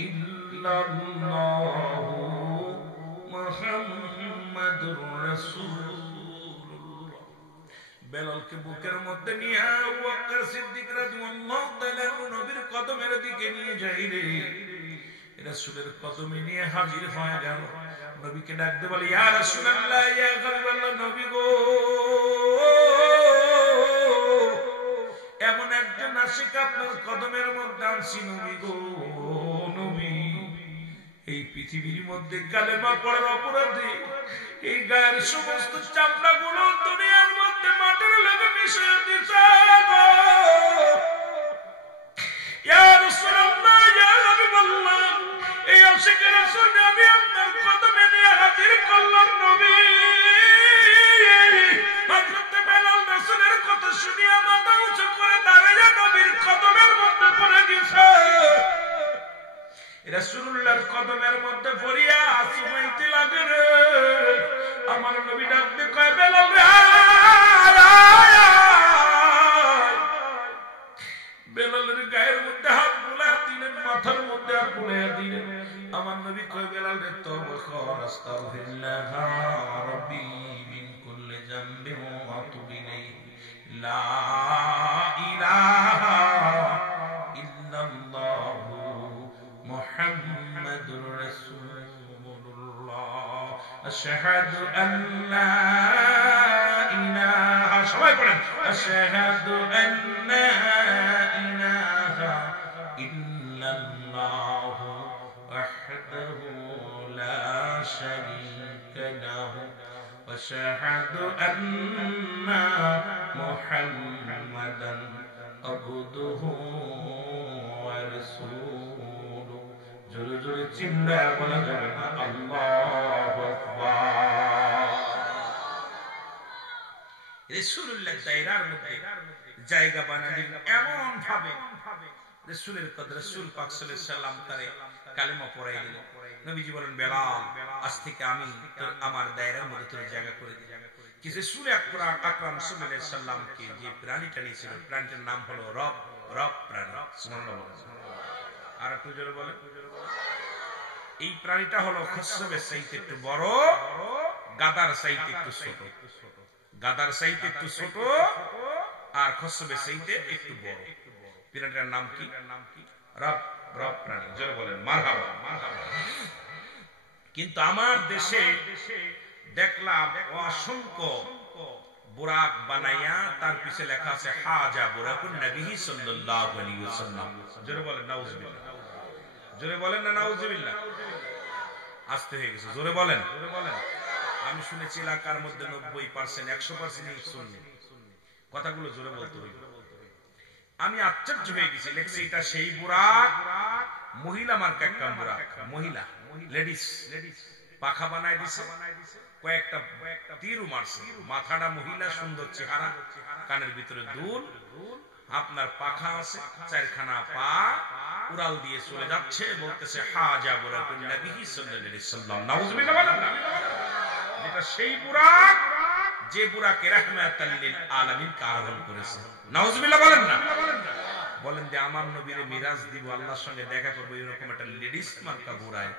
ইল্লাল্লাহ রাসূলুল্লাহ। বেলালকে বুকের মধ্যে নিয়ে আবু বকর সিদ্দিক রাদিয়াল্লাহু তাআলা নবীর কদমের দিকে নিয়ে যাই রে, রাসূলের কদমে নিয়ে হাজির হয়ে গেল। নবীকে ডাকতে বলে, ইয়া রাসূলুল্লাহ, ইয়া হাবিবাল্লাহ, নবী গো, এমন একজন আশিক আপনার কদমের মধ্যে আনছি নবী গো। নবী, এই পৃথিবীর মধ্যে কালেমা পড়ার অপরাধে এই গায়ের সমস্ত চামড়া গুলো দুনিয়ার মধ্যে মাটির লগে মিশিয়ে দিছে গো। ইয়া রাসূলুল্লাহ, ইয়া হাবিবাল্লাহ, এই আশিকের রাসূল আমি আপনার কদমে নিয়ে হাজির করলাম নবী। হযরত বেলাল রাসূলের কথা শুনিয়া মাথা উঁচু করে দাঁড়াইয়া নবীর কদমের মধ্যে পড়ে গেছে। রাসূলুল্লাহর কদমের মধ্যে পড়িয়া চুমাইতে লাগে রে। আমার নবী ডাকতে কয়, বেলাল রে, বেলালের গায়ের মধ্যে হাত বুলাইয়া দিলেন, মাথার মধ্যে হাত বুলাইয়া দিলেন। আমার নবী কয়, বেলাল রে, তওবা কর, আস্তাগফিরুল্লাহ রাব্বি মিন কুল্লি যামবিন ওয়া আতুবু ইলাইহি, লা ইলাহা ইল্লাল্লাহু মুহাম্মাদুর রাসূলুল্লাহ, আশহাদু আল্লা ইলাহা, সবাই পড়েন, আশহাদু আল্লা ইলাহা ইল্লাল্লাহু ওয়াহদাহু লা শারীকা লাহু, আশহাদু আন্না মুহাম্মাদান আবদুহু ওয়া রাসূলুহু। জোরে জোরে চিল্লায়া বলা যাবে না, আল্লাহু আকবার। রাসূলুল্লাহ দায়রার মধ্যে জায়গা বানালেন এমন ভাবে, রাসূলের কদর, রাসূল পাক সাল্লাল্লাহু আলাইহি সাল্লাম তারে কালেমা পড়াই দিলেন। নবীজি বলেন, বেলাল, আজ থেকে আমি তোর আমার দায়রার মধ্যে তোর জায়গা করে দিই। কি রাসূল আকরাম সাল্লাল্লাহু আলাইহি সাল্লামকে যে প্রাণীটা নিয়েছিল, প্রাণীটার নাম হলো রব, রব প্রাণী। সুবহানাল্লাহ। আর একটু জোরে বলেন। এই প্রাণীটা হলো খচ্চরের চাইতে একটু বড়, গাদার চাইতে একটু ছোট। গাদার চাইতে একটু ছোট আর খচ্চরের চাইতে একটু বড়। প্রাণীটার নাম কি? রব, রব প্রাণী। জোরে বলেন মারহাবা। কিন্তু আমার দেশে দেখলাম অসংখ্য বুরাক বানাইয়া তার পিছে লেখা আছে হাজা বুরাকুন নবী সাল্লাল্লাহু আলাইহি ওয়াসাল্লাম। জোরে বলেন নাউজুবিল্লাহ। জোরে বলেন না নাউজুবিল্লাহ। আস্তে হয়ে গেছে, জোরে বলেন। আমি শুনেছি এলাকার মধ্যে 90%, 100% সুন্নি। কথাগুলো জোরে বলতে হইবে। আমি আশ্চর্য হয়ে গেছি, লেখছে এটা সেই বুরাক, মহিলা মার্কা একটা বুরাক, মহিলা, লেডিস, পাখা বানায় দিছে, কয়েকটা তীরও মারছে, মাথাটা মহিলা, সুন্দর চেহারা, কানের ভিতরে দুল, আপনার পাখা আছে, চারখানা পা, উড়াল দিয়ে চলে যাচ্ছে, বলতেছে হাজা বুরাকুন নবী সাল্লাল্লাহু আলাইহি ওয়াসাল্লাম। নাউজুবিল্লাহ বলেন না। এটা সেই বুরাক যে বুরাকে রাহমাতাল লিল আলামিন আরোহণ করেছে। নাউজুবিল্লাহ বলেন না। বলেন যে আমার নবীরে মিরাজ দিব, আল্লাহর সঙ্গে দেখা করবো, এরকম একটা লেডিস মার্কা বুরায়,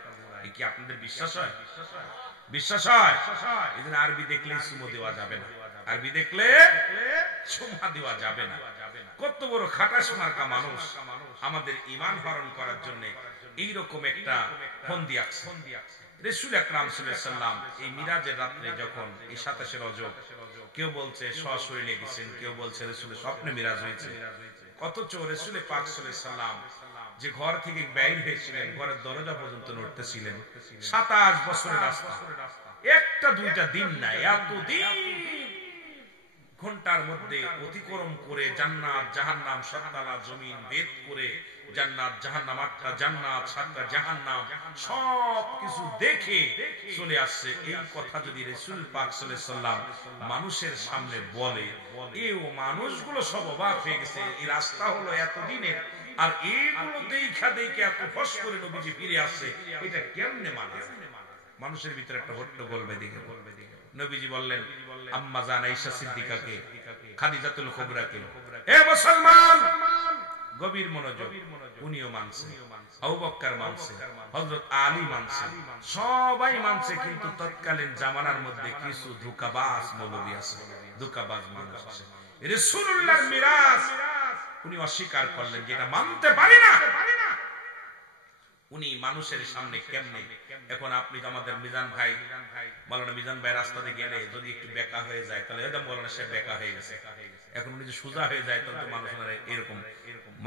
এই কি আপনাদের বিশ্বাস হয়? বিশ্বাস হয়? এজন্য আরবি দেখলে চুমো দেওয়া যাবে না, আরবি দেখলে চুমা দেওয়া যাবে না। কত বড় খাটাস মার্কা মানুষ আমাদের ঈমান হরণ করার জন্য এইরকম একটা ফন্দি আঁকছে। রাসূল আকরাম সাল্লাল্লাহু আলাইহি সাল্লাম এই মিরাজের রাতে যখন এই 27 রজব, কেউ বলছে সশরীরে গেছেন, কেউ বলছে রাসূলের স্বপ্নে মিরাজ হয়েছে। অথচ রাসূল পাক সাল্লাল্লাহু আলাইহি সাল্লাম যে ঘর থেকে বাইর হয়েছিলেন, ঘরের দরজা পর্যন্ত নড়তেছিলেন, 27 বছরের রাস্তা, একটা দুইটা দিন না, এত দিন ঘন্টার মধ্যে অতিক্রম করে জান্নাত জাহান্নাম, সাততলা জমিন ভেদ করে জান্নাত জাহান্নাম, 8টা জান্নাত 7টা জাহান্নাম, সব কিছু দেখে চলে আসছে। এই কথা যদি রাসূল পাক সাল্লাল্লাহু আলাইহি সাল্লাম মানুষের সামনে বলে, এই মানুষগুলো সব অবাক হয়ে গেছে, এই রাস্তা হলো এতদিনের, আর এইগুলো দেখা দেখে এত ফস করে নবীজি ফিরে আসছে, এটা কেমনে মানে? মানুষের ভিতরে একটা হট্টগোল বেঁধে গেল। নবীজি বললেন আম্মা জান আয়েশা সিদ্দিকাকে, খাদিজাতুল কুবরাকে, এ মুসলমান গভীর মনোযোগ। উনিও মানছে, আবু বকর মানছে, হযরত আলী মানছে, সবাই মানছে। কিন্তু তৎকালীন জামানার মধ্যে কিছু ধোঁকাবাজ মৌলবী আছে, ধোঁকাবাজ মানুষ আছে। রাসূলুল্লাহর মিরাস উনি অস্বীকার করলেন যে এটা মানতে পারি না। উনি মানুষের সামনে কেমনে, এখন আপনি তো আমাদের মিজান ভাই, মাওলানা মিজান ভাই রাস্তাতে গেলে যদি একটু বেকা হয়ে যায় তাহলে একদম মাওলানা সাহেব বেকা হয়ে গেছে। এখন উনি যদি সোজা হয়ে যায় তাহলে তো মানুষ এরকম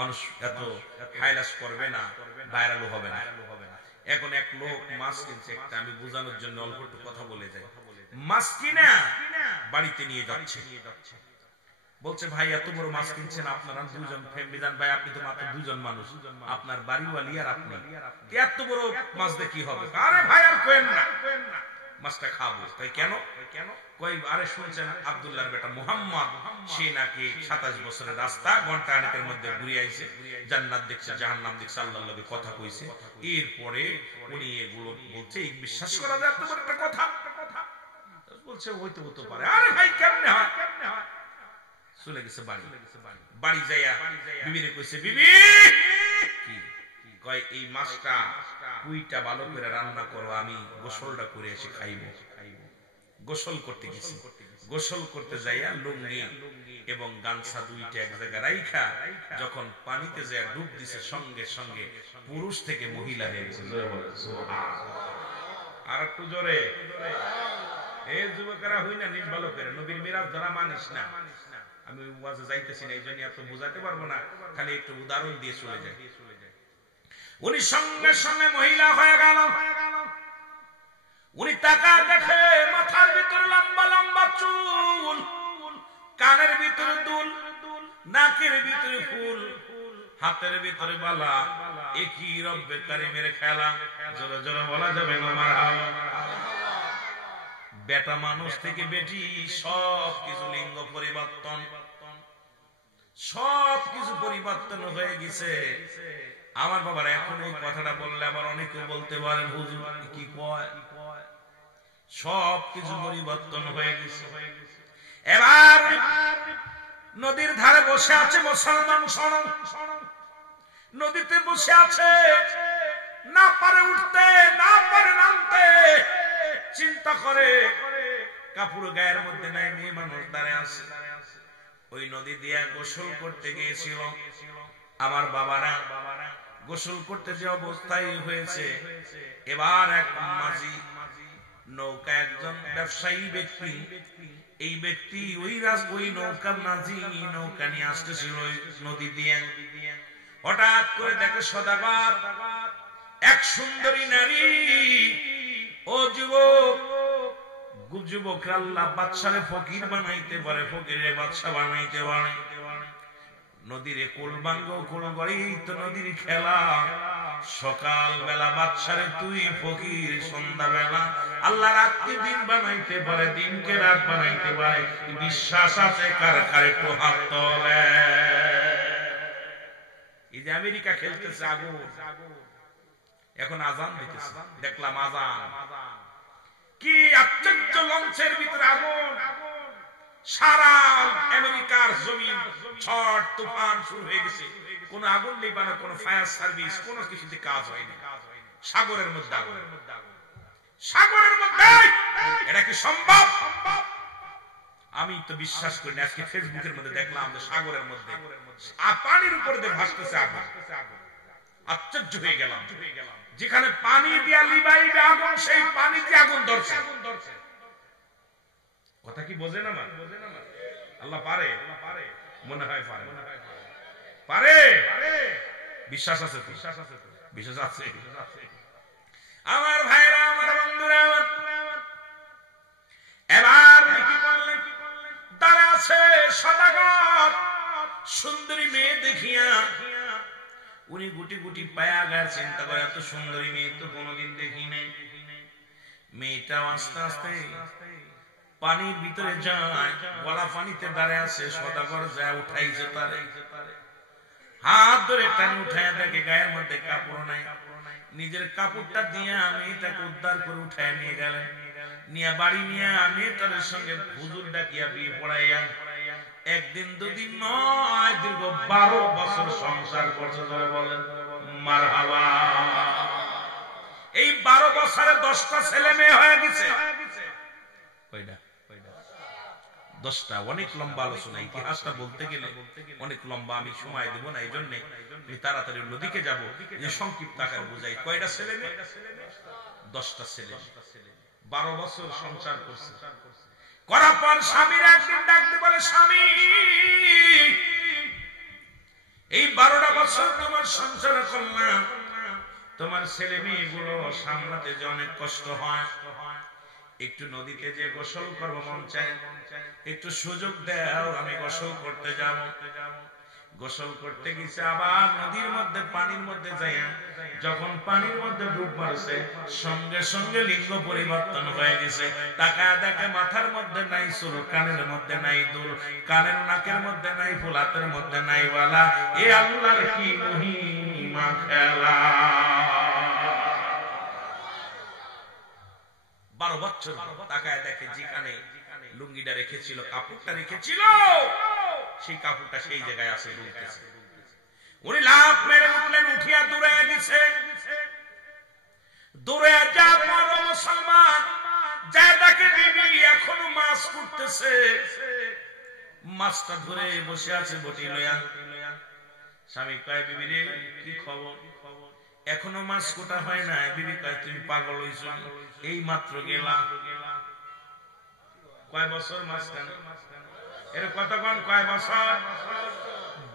মানুষ এত হাইলাস করবে না, ভাইরালও হবে না। এখন এক লোক মাছ কিনছে একটা, আমি বোঝানোর জন্য অল্প একটু কথা বলে যাই। মাছ কিনা বাড়িতে নিয়ে যাচ্ছে, বলছে ভাই এত বড় মাছ কিনছেন আপনারা দুজন, মিজান ভাই আপনি তো মাত্র দুজন মানুষ, আপনার বাড়িওয়ালি আর আপনি, এত বড় মাছ দিয়ে কি হবে? আরে ভাই আর কইেন না, মাছটা খাবো। তাই কেন? কই আরে শুনছেন আব্দুল্লাহর বেটা মুহাম্মদ, সে নাকি 27 বছরের রাস্তা ঘন্টা খানেকের মধ্যে ঘুরে আইছে, জান্নাত দেখছে জাহান্নাম দেখছে, আল্লাহর লগে কথা কইছে। এরপরে উনি এগুলো বলছে, এই বিশ্বাস করা যায় এত বড় একটা কথা? বলছে হইতে হতে পারে। আরে ভাই কেমনে হয়? চলে গেছে বাড়ি। বাড়ি যাইয়া বিবিরে কইছে, বিবি কি কয় এই মাছটা কুইটা ভালো করে রান্না করো, আমি গোসলটা করে এসে খাইবো। গোসল করতে গেছি, গোসল করতে যাইয়া লুঙ্গি এবং গামছা দুইটা এক জায়গায় রাইখা যখন পানিতে যায় ডুব দিছে, সঙ্গে সঙ্গে পুরুষ থেকে মহিলা হয়ে গেছে। আর একটু জোরে, এই যুবকেরা হই না নিজ ভালো করে, নবীর মিরাজ ধরা মানিস না। আমি ওয়াজে যাইতেছি না, এই জন্য এত বোঝাতে পারবো না, খালি একটু উদাহরণ দিয়ে চলে যায়। উনি সঙ্গে সঙ্গে মহিলা হয়ে গেল। উনি তাকা দেখে মাথার ভিতরে লম্বা লম্বা চুল, কানের ভিতরে দুল, নাকের ভিতরে ফুল, হাতের ভিতরে বালা। একই রব্বে কারিমের খেলা, জোরে জোরে বলা যাবে না মারহাবা। বেটা মানুষ থেকে বেটি সব কিছু লিঙ্গ পরিবর্তন, সব কিছু পরিবর্তন হয়ে গেছে। আমার বাবার এখন এই কথাটা বললে আবার অনেকে বলতে পারেন হুজুর কি কয়, সব কিছু পরিবর্তন হয়ে গেছে। এবার নদীর ধারে বসে আছে মুসলমান, নদীতে বসে আছে, না পারে উঠতে না পারে নামতে, চিন্তা করে কাপড় গায়ের মধ্যে নাই, মেয়ে মানুষ দাঁড়িয়ে আছে। ওই নদী দিয়া গোসল করতে গিয়েছিল আমার বাবারা। গোসল করতে যে অবস্থায় হয়েছে, এবার এক মাঝি নৌকা, একজন ব্যবসায়ী ব্যক্তি, এই ব্যক্তি ওই নৌকার মাঝি নৌকা নিয়ে আসতেছিল নদী দিয়ে। হঠাৎ করে দেখে সদাগর এক সুন্দরী নারী। ও যুবক, যুবকরা আল্লাহ বাদশারে ফকির বানাইতে পারে, ফকিরে বাদশা বানাইতে পারে। নদীর কোল ভাঙ্গ কোল গড়ি তো নদীর খেলা। সকাল বেলা বাদশারে তুই ফকির, সন্ধ্যা বেলা আল্লাহ রাতকে দিন বানাইতে পারে, দিনকে রাত বানাইতে পারে। বিশ্বাস আছে কার কার? একটু হাত তোলে। এই যে আমেরিকা খেলতেছে আগুন, এখন আজান দিতেছে, দেখলাম আজান। কি আশ্চর্য, লঞ্চের ভিতরে আগুন, সারা আমেরিকার জমিন ঝড় তুফান শুরু হয়ে গেছে। কোন আগুন নিবানো, কোন ফায়ার সার্ভিস, কোন কিছুতে কাজ হয়নি। সাগরের মধ্যে আগুন, সাগরের মধ্যে। এটা কি সম্ভব? আমি তো বিশ্বাস করি না। আজকে ফেসবুকের মধ্যে দেখলাম যে সাগরের মধ্যে পানির উপর দিয়ে ভাসতেছে আগুন। আশ্চর্য হয়ে গেলাম, যেখানে পানি দিয়া লিবাইবে আগুন, সেই পানি দিয়ে আগুন ধরছে। কথা কি বোঝেন আমার? আল্লাহ পারে, মনে হয় পারে, পারে। বিশ্বাস আছে তো? বিশ্বাস আছে আমার ভাইরা, আমার বন্ধুরা। এবার কি করলেন? দাঁড়া আছে সদাগর, সুন্দরী মেয়ে দেখিয়া উনি গুটি গুটি পায়া গায়ে চিন্তা করে, এত সুন্দরী মেয়ে তো কোনোদিন দেখি নাই। মেয়েটা আস্তে আস্তে পানির ভিতরে যায়, গলা পানিতে দাঁড়িয়ে আছে। সদাগর যায় উঠাইছে তারে, হাত ধরে টানি উঠাইয়া দেখে গায়ের মধ্যে কাপড় নাই। নিজের কাপড়টা দিয়ে মেয়েটাকে উদ্ধার করে উঠাইয়া নিয়ে গেলেন। নিয়ে বাড়ি নিয়ে মেয়েটার সঙ্গে হুজুর ডাকিয়া বিয়ে পড়াইয়া একদিন দুদিন নয়, দীর্ঘ 12 বছর সংসার করছে। ধরে বলেন মারহাবা। এই 12 বছরে 10টা ছেলে মেয়ে হয়ে গেছে। কয়টা? 10টা। অনেক লম্বা আলোচনা, ইতিহাসটা বলতে গেলে অনেক লম্বা, আমি সময় দেব না। এই জন্য আমি তাড়াতাড়ি নদীকে যাব, যে সংক্ষিপ্ত আকারে বুঝাই। কয়টা ছেলে মেয়ে? 10টা ছেলে। 12 বছর সংসার করছে। করার পর স্বামীর একদিন ডাকতে বলে, স্বামী, এই 12টা বছর তোমার সংসার করলাম, তোমার ছেলে মেয়েগুলো সামলাতে যে অনেক কষ্ট হয়, একটু নদীতে যে গোসল করবো মন চায়, একটু সুযোগ দাও, আমি গোসল করতে যাব। গোসল করতে গেছে, আবার নদীর মধ্যে পানির মধ্যে যায়, যখন পানির মধ্যে ডুব মারছে, সঙ্গে সঙ্গে লিঙ্গ পরিবর্তন হয়ে গেছে। তাকায় দেখে মাথার মধ্যে নাই চুল, কানের মধ্যে নাই দুল, কানের নাকের মধ্যে নাই ফুল, হাতের মধ্যে নাই বালা। এ আল্লাহর কি মহিমা খেলা। 12 বছর তাকায় দেখে যেখানে লুঙ্গিটা রেখেছিল, কাপড়টা রেখেছিল, সেই কাপড়টা সেই জায়গায় আছে। উনি লাফ মেরে উঠলেন, উঠিয়া দূরে গেছে। দূরে যা বড় মুসলমান যা দেখে বিবি এখনো মাছ করতেছে, মাছটা ধরে বসে আছে বটি লইয়া। স্বামী কয়, বিবি রে কি খবর? এখনো মাছ কোটা হয় না। বিবি কয়, তুমি পাগল হইছ, এই মাত্র গেলাম। কয় বছর মাঝখানে? এর কতক্ষণ? কয় বছর?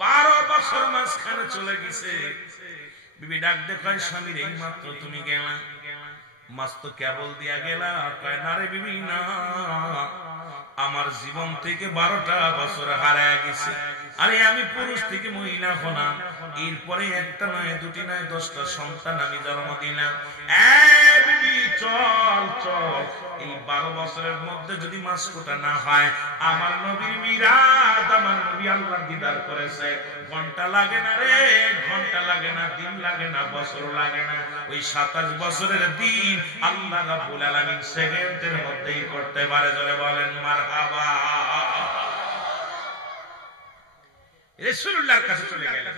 12 বছর মাঝখানে চলে গেছে। বিবি ডাক দেখায়, স্বামীর এই মাত্র তুমি গেলা, মাছ তো কেবল দিয়া গেলা। কয়, না রে বিবি না, আমার জীবন থেকে 12টা বছর হারায় গেছে। আরে আমি পুরুষ থেকে মহিলা হলাম, এরপরে একটা নয়, দুটি নয়, 10টা সন্তান আমি জন্ম দিলাম। চল চল, এই 12 বছরের মধ্যে যদি মাছ কোটা না হয়, আমার নবীর মিরাজ, আমার নবী আল্লাহ দিদার করেছে। ঘন্টা লাগে না রে, ঘন্টা লাগে না, দিন লাগে না, বছর লাগে না। ওই 27 বছরের দিন আল্লাহ রাব্বুল আলামিন সেকেন্ডের মধ্যেই করতে পারে। জোরে বলেন মারহাবা। রাসূলুল্লাহর কাছে চলে গেলেন,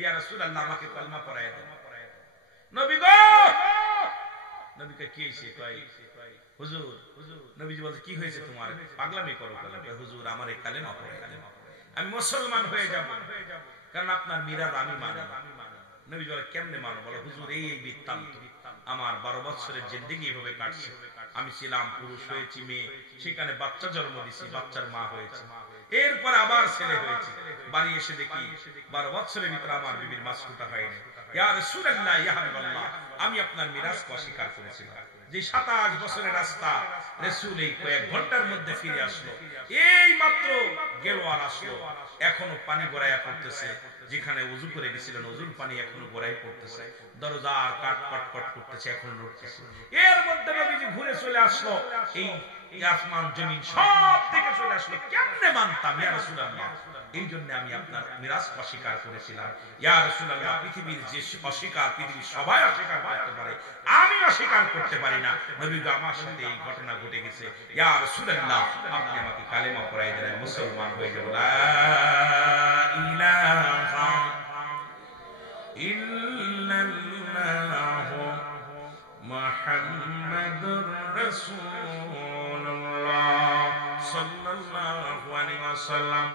ইয়া রাসূলুল্লাহ, আমাকে কলমা পড়ায় দেন। নবী গো, নবীকে কি হয়েছে? কয়, হুজুর। নবীজি বলছে, কি হয়েছে তোমার? পাগলামি করো কেন? হুজুর, আমার এই কালেমা পড়ে, আমি মুসলমান হয়ে যাব, কারণ আপনার মিরাজ আমি মানি। নবীজি বলে, কেমনে মানো? বলে, হুজুর, এই বৃত্তান্ত, আমার 12 বছরের জিন্দেগি এভাবে কাটছে। আমি ছিলাম পুরুষ, হয়েছি মেয়ে, সেখানে বাচ্চা জন্ম দিছি, বাচ্চার মা হয়েছে, এরপর আবার ছেলে হয়েছে। বাড়ি এসে দেখি 12 বছরের ভিতরে আমার বিবির মাছ কুটা হয়নি। ইয়া রাসূলুল্লাহ, ইয়া হাবিবাল্লাহ, আমি আপনার মিরাজকে অস্বীকার করেছিলাম। যে 27 বছরের রাস্তা, রাসূল এই কয়েক ঘন্টার মধ্যে ফিরে আসলো। এই মাত্র গেল আর আসলো, এখনো পানি গড়াইয়া পড়তেছে। যেখানে ওযু করে গেছিলেন, ওযুর পানি এখনো গড়াই পড়তেছে। দরজা আর কাট কট কট করতেছে, এখনো নড়তেছে। এর মধ্যে নবীজি ঘুরে চলে আসলো। এই আসমান জমিন সব থেকে চলে আসলো। কেমনে মানতাম ইয়া রাসূলুল্লাহ? এই জন্য আমি আপনার মিরাজ অস্বীকার করেছিলাম। ইয়া রাসূলুল্লাহ, পৃথিবীর যে অস্বীকার, পৃথিবীর সবাই অস্বীকার করতে পারে, আমি অস্বীকার করতে পারি না। নবী গো, আমার সাথে এই ঘটনা ঘটে গেছে। ইয়া রাসূলুল্লাহ, আপনি আমাকে কালেমা পড়াই দিলেন, মুসলমান হয়ে যাব। লা ইলাহা ইল্লাল্লাহু মুহাম্মাদুর রাসূলুল্লাহ সাল্লাল্লাহু আলাইহি ওয়াসাল্লাম।